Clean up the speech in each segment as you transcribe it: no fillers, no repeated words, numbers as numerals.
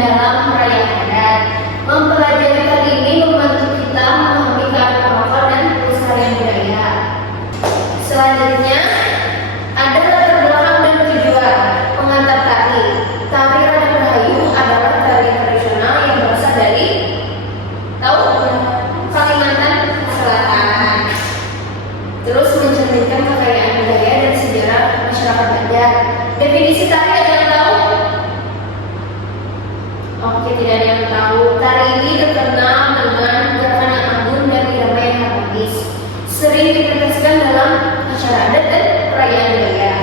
dalam perayaan adat. Mempelajari hal ini membantu kita memahami kearifan lokal dan pelestarian budaya. Selanjutnya ada latar belakang dan tujuan pengantar tari. Tari Radang Rahayu adalah tari tradisional yang berasal dari Kalimantan Selatan. Terus mencerminkan kekayaan budaya dan sejarah masyarakat Banjar. Definisi tari ada yang tahu? Oke, tidak ada yang tahu. Tari ini terkenal dengan gerakan yang agung dan irama yang harmonis. Sering dipentaskan dalam acara adat dan perayaan budaya.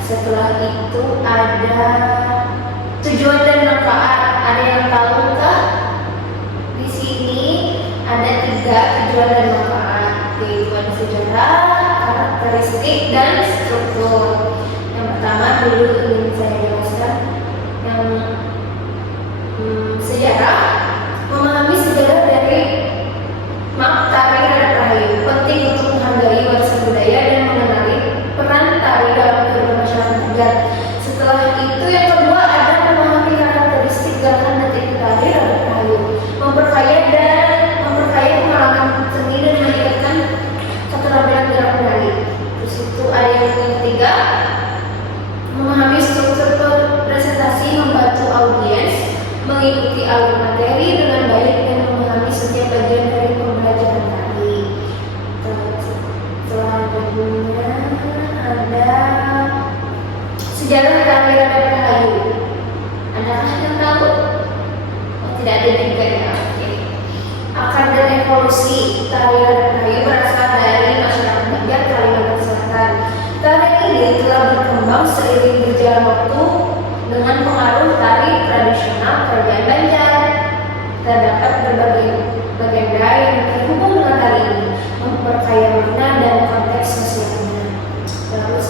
Setelah itu ada tujuan dan manfaat. Ada yang tahu kah? Di sini ada 3 tujuan dan manfaat, yaitu ada sejarah, karakteristik, dan struktur. Yang pertama dulu ingin saya jelaskan yang sejarah. Memahami sejarah dari tari Radang Rahayu penting untuk menghargai warisan budaya dan mengenali peran tari dalam kehidupan masyarakat Banjar. Setelah itu yang kedua ada memahami karakteristik gerakan dan teknik tari Radang Rahayu, memperkaya pengalaman seni dan meningkatkan keterampilan gerak menari. Terus itu ada yang ketiga, memahami struktur presentasi, membantu audiens mengikuti alur materi dengan baik dan memahami setiap bagian dari pembelajaran tari. Selanjutnya ada sejarah tari Radang Rahayu. Adakah yang tahu? Oh, tidak ada juga ya. Oke. Akar dan evolusi tari Radang Rahayu berasal dari masyarakat Banjar Kalimantan Selatan. Tari ini telah berkembang seiring berjalan waktu dengan pengaruh tari tradisional kerajaan Banjar. Terdapat berbagai legenda yang terhubung dengan tari ini, memperkaya makna dan konteks sosialnya. Terus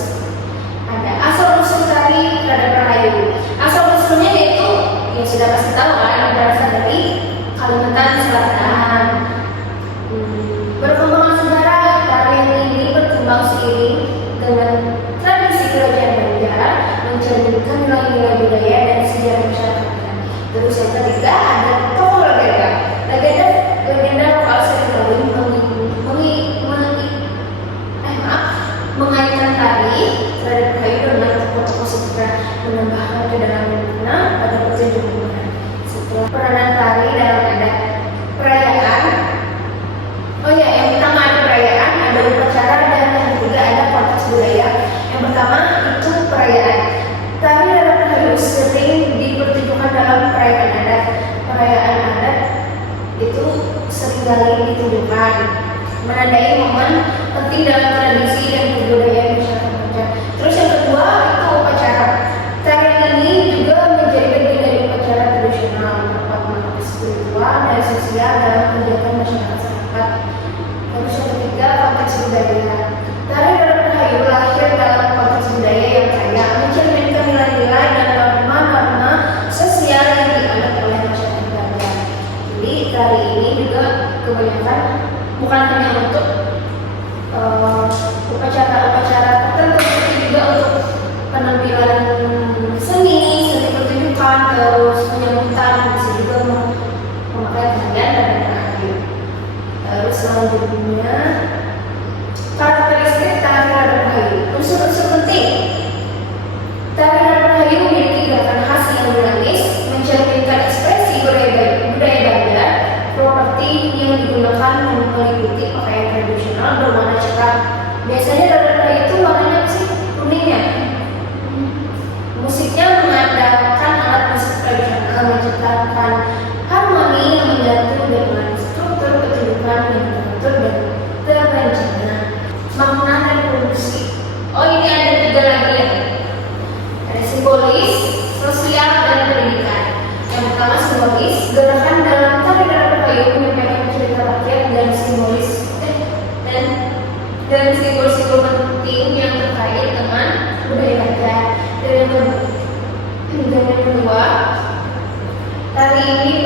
ada asal-usul tari Radang Rahayu. Asal-usulnya yaitu yang sudah pasti tahu kan, berasal dari Kalimantan Selatan. Perkembangan sejarah tari ini berkembang seiring dengan tradisi kerajaan Banjar, mencerminkan nilai-nilai budaya dan sejarah masyarakatnya. Terus yang ketiga ada tokoh legenda. Legenda lokal seringkali mengaitkan tari Radang Rahayu dengan tokoh-tokoh sejarah, menambahkan kedalaman makna pada pertunjukannya. Setelah peranan tari dalam adat perayaan, yang pertama ada perayaan, ada upacara, dan yang ketiga ada konteks budaya. Yang pertama itu perayaan. Tari Radang Rahayu sering dipertunjukkan dalam perayaan adat. Perayaan adat itu seringkali ditunjukkan menandai momen penting dalam tradisi dan kebudayaan masyarakat Banjar. Terus yang kedua itu upacara. Tari ini juga menjadi bagian dari upacara tradisional, dapat makna spiritual dan sosial dalam kegiatan masyarakat setempat. Terus yang ketiga konteks budaya. Tari Radang Rahayu lahir dalam konteks budaya yang kaya, mencerminkan nilai-nilai dan norma-norma sosial yang dianut oleh masyarakat Banjar. Jadi tari ini juga kebanyakan bukan hanya untuk upacara-upacara tertentu, tapi juga untuk penampilan seni pertunjukan, terus penyambutan, bisa juga memakai tarian Radang Rahayu. Terus selanjutnya karakteristik tari Radang Rahayu. Unsur-unsur penting. Tari Radang Rahayu memiliki gerakan khas yang dinamis, mencerminkan ekspresi budaya Banjar. Properti yang digunakan meliputi pakaian tradisional berwarna cerah. Biasanya Radang Rahayu itu warnanya apa sih? Kuning ya. Musiknya mengandalkan alat musik tradisional, menciptakan harmoni yang menyatu dengan struktur pertunjukan yang teratur dan terencana. Makna dan fungsi. Ini ada 3 lagi ya. Ada simbolis, sosial, dan pendidikan. Yang pertama simbolis, gerakan dalam tari Radang Rahayu menyampaikan cerita rakyat dan simbol-simbol penting yang terkait dengan budaya Banjar. Dan yang kedua, tari ini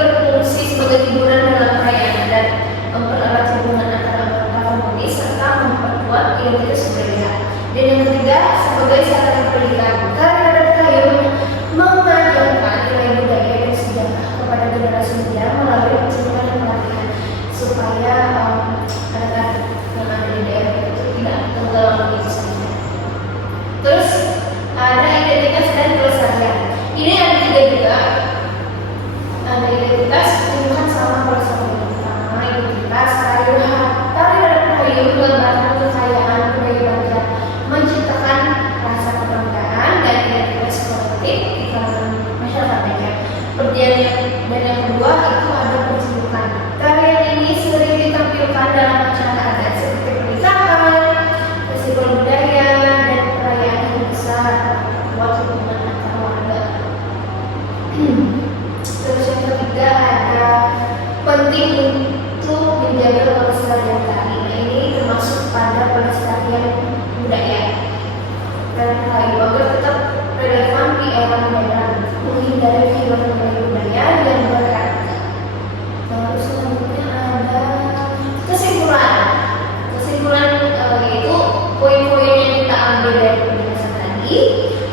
generasi muda melalui pencegahan dan pelatihan supaya anak-anak yang ada di daerah itu tidak tenggelam begitu saja. Terus ada identitas dan pelestarian. Ini ada tiga juga. Ada identitas, lingkungan sama pelestarian. Pertama identitas tari dan kayu menggambarkan kekayaan budaya bangsa, menciptakan rasa kebanggaan dan identitas kolektif di kalangan masyarakatnya. Dan yang kedua itu ada pertunjukan. Tarian ini sering ditampilkan dalam acara adat seperti pernikahan, festival budaya, dan perayaan yang besar buat hubungan antar warga. Terus yang ketiga ada penting untuk menjaga pelestarian tari. Nah, ini termasuk pada pelestarian budaya dan kayu agar tetap relevan di era modern, menghindari kehilangan budaya yang berharga. Lalu selanjutnya ada kesimpulan yaitu poin-poin yang kita ambil dari penjelasan tadi.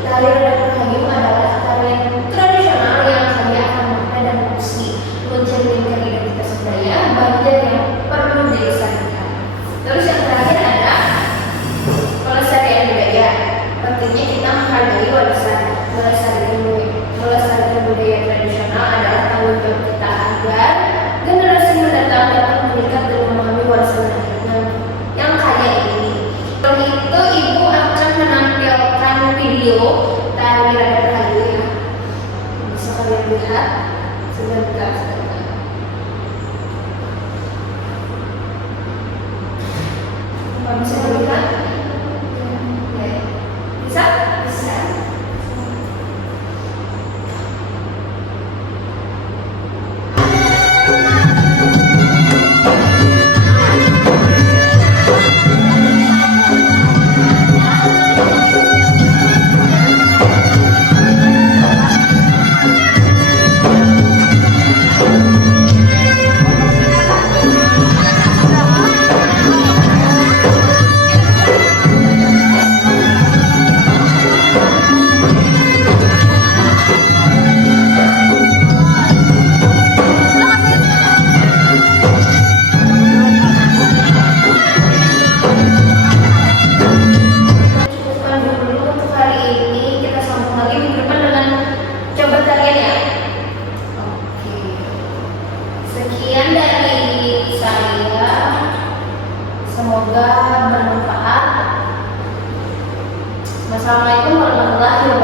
Tari Radar Kayu adalah tarian tradisional yang kaya akan makna dan fungsi, mencerminkan identitas budaya Banjar yang perlu dilestarikan. Terus yang terakhir ada pelestarian budaya. Pentingnya kita menghargai warisan. Melestarikan budaya tradisional adalah tanggung jawab kita agar generasi mendatang dapat melihat dan memahami warisan yang kaya ini. Setelah itu ibu akan menampilkan video tari Radar Kayu ya. Bisa kalian lihat sebentar. Bisa lihat? Bisa? Bisa. Semoga bermanfaat. Wassalamualaikum warahmatullahi wabarakatuh.